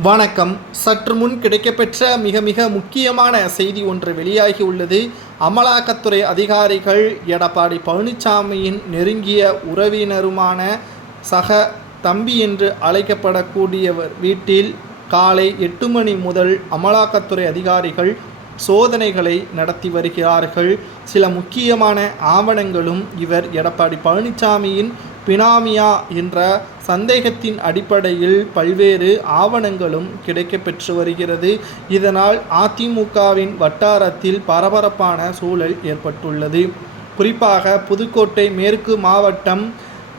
வணக்கம். சற்று முன் கிடைக்கப்பெற்ற மிக முக்கியமான செய்தி ஒன்று வெளியாகி உள்ளது. அமலாக்கத்துறை அதிகாரிகள் எடப்பாடி பழனிசாமியின் நெருங்கிய உறவினருமான சக தம்பி என்று அழைக்கப்படக்கூடியவர் வீட்டில் காலை 8 மணி முதல் அமலாக்கத்துறை அதிகாரிகள் சோதனைகளை நடத்தி வருகிறார்கள். சில முக்கியமான ஆவணங்களும் இவர் எடப்பாடி பழனிசாமியின் பினாமியா என்ற சந்தேகத்தின் அடிப்படையில் பல்வேறு ஆவணங்களும் கிடைக்கப்பெற்று வருகிறது. இதனால் அதிமுகவின் வட்டாரத்தில் பரபரப்பான சூழல் ஏற்பட்டுள்ளது. குறிப்பாக புதுக்கோட்டை மேற்கு மாவட்டம்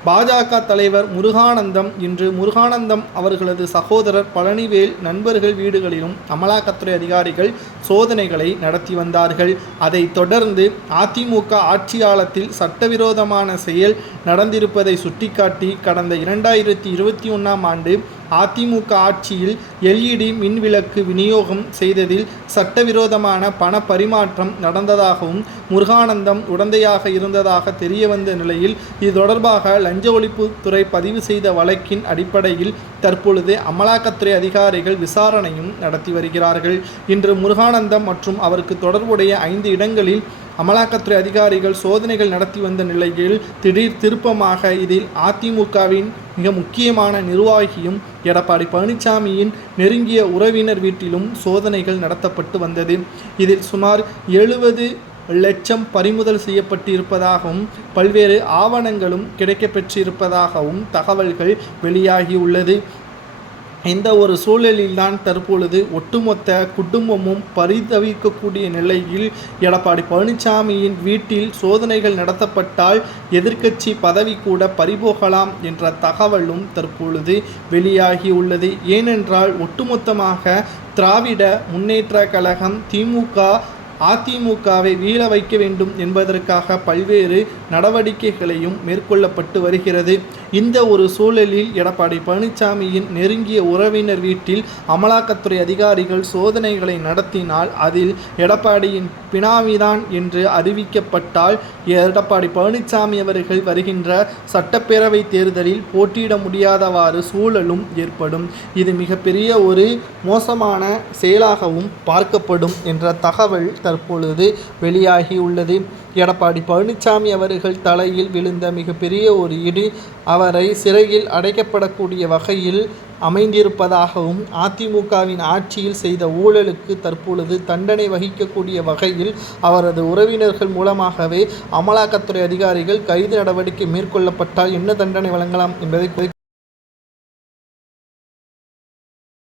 பாஜக தலைவர் முருகானந்தம் இன்று முருகானந்தம் அவர்களது சகோதரர் பழனிவேல் நண்பர்கள் வீடுகளிலும் அமலாக்கத்துறை அதிகாரிகள் சோதனைகளை நடத்தி வந்தார்கள். அதைத் தொடர்ந்து அதிமுக ஆட்சியாளத்தில் சட்டவிரோதமான செயல் நடந்திருப்பதை சுட்டிக்காட்டி கடந்த 2021ஆம் ஆண்டு அதிமுக ஆட்சியில் LED மின்விளக்கு விநியோகம் செய்ததில் சட்டவிரோதமான பண பரிமாற்றம் நடந்ததாகவும் முருகானந்தம் உடந்தையாக இருந்ததாக தெரியவந்த நிலையில் இது தொடர்பாக லஞ்ச ஒழிப்புத்துறை பதிவு செய்த வழக்கின் அடிப்படையில் தற்பொழுது அமலாக்கத்துறை அதிகாரிகள் விசாரணையும் நடத்தி வருகிறார்கள். இன்று முருகானந்தம் மற்றும் அவருக்கு தொடர்புடைய 5 இடங்களில் அமலாக்கத்துறை அதிகாரிகள் சோதனைகள் நடத்தி வந்த நிலையில் திடீர் திருப்பமாக இதில் அதிமுகவின் மிக முக்கியமான நிர்வாகியும் எடப்பாடி பழனிசாமியின் நெருங்கிய உறவினர் வீட்டிலும் சோதனைகள் நடத்தப்பட்டு வந்தது. இதில் சுமார் 70 லட்சம் பறிமுதல் செய்யப்பட்டிருப்பதாகவும் பல்வேறு ஆவணங்களும் கிடைக்கப்பெற்றிருப்பதாகவும் தகவல்கள் வெளியாகியுள்ளது. இந்த ஒரு சூழலில்தான் தற்பொழுது ஒட்டுமொத்த குடும்பமும் பரிதவிக்கக்கூடிய நிலையில் எடப்பாடி பழனிசாமியின் வீட்டில் சோதனைகள் நடத்தப்பட்டால் எதிர்க்கட்சி பதவி கூட பறிபோகலாம் என்ற தகவலும் தற்பொழுது வெளியாகியுள்ளது. ஏனென்றால் ஒட்டுமொத்தமாக திராவிட முன்னேற்ற கழகம் திமுக அதிமுகவை வீழ வைக்க வேண்டும் என்பதற்காக பல்வேறு நடவடிக்கைகளையும் மேற்கொள்ளப்பட்டு வருகிறது. இந்த ஒரு சூழலில் எடப்பாடி பழனிசாமியின் நெருங்கிய உறவினர் வீட்டில் அமலாக்கத்துறை அதிகாரிகள் சோதனைகளை நடத்தினால் அதில் எடப்பாடியின் பினாமிதான் என்று அறிவிக்கப்பட்டால் எடப்பாடி பழனிசாமி அவர்கள் வருகின்ற சட்டப்பேரவை தேர்தலில் போட்டியிட முடியாதவாறு சூழலும் ஏற்படும். இது மிகப்பெரிய ஒரு மோசமான செயலாகவும் பார்க்கப்படும் என்ற தகவல் தற்பொழுது வெளியாகியுள்ளது. எடப்பாடி பழனிசாமி அவர்கள் தலையில் விழுந்த மிகப்பெரிய ஒரு இடி அவரை சிறையில் அடைக்கப்படக்கூடிய வகையில் அமைந்திருப்பதாகவும் அதிமுகவின் ஆட்சியில் செய்த ஊழலுக்கு தற்பொழுது தண்டனை வகிக்கக்கூடிய வகையில் அவரது உறவினர்கள் மூலமாகவே அமலாக்கத்துறை அதிகாரிகள் கைது நடவடிக்கை மேற்கொள்ளப்பட்டால் என்ன தண்டனை வழங்கலாம் என்பதை